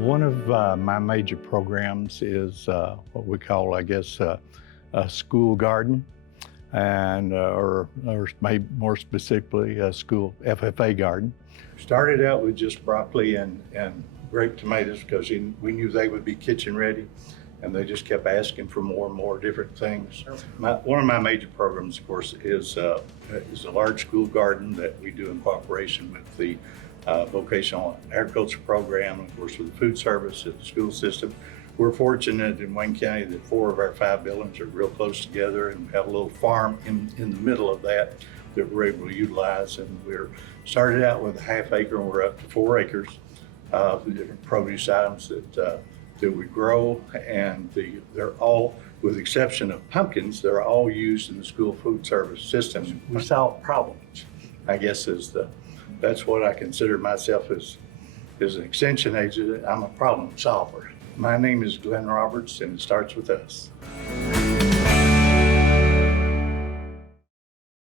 One of my major programs is what we call, I guess, a school garden, and or maybe more specifically, a school FFA garden. Started out with just broccoli and grape tomatoes because we knew they would be kitchen ready, and they just kept asking for more and more different things. One of my major programs, of course, is a large school garden that we do in cooperation with the vocational agriculture program, and of course with the food service at the school system. We're fortunate in Wayne County that 4 of our 5 buildings are real close together, and we have a little farm in the middle of that we're able to utilize. And we're started out with a ½ acre, and we're up to 4 acres of the different produce items that we grow, and they're all, with the exception of pumpkins, they're all used in the school food service system. We solve problems, I guess, that's what I consider myself as an extension agent. I'm a problem solver. My name is Glen Roberts, and it starts with us.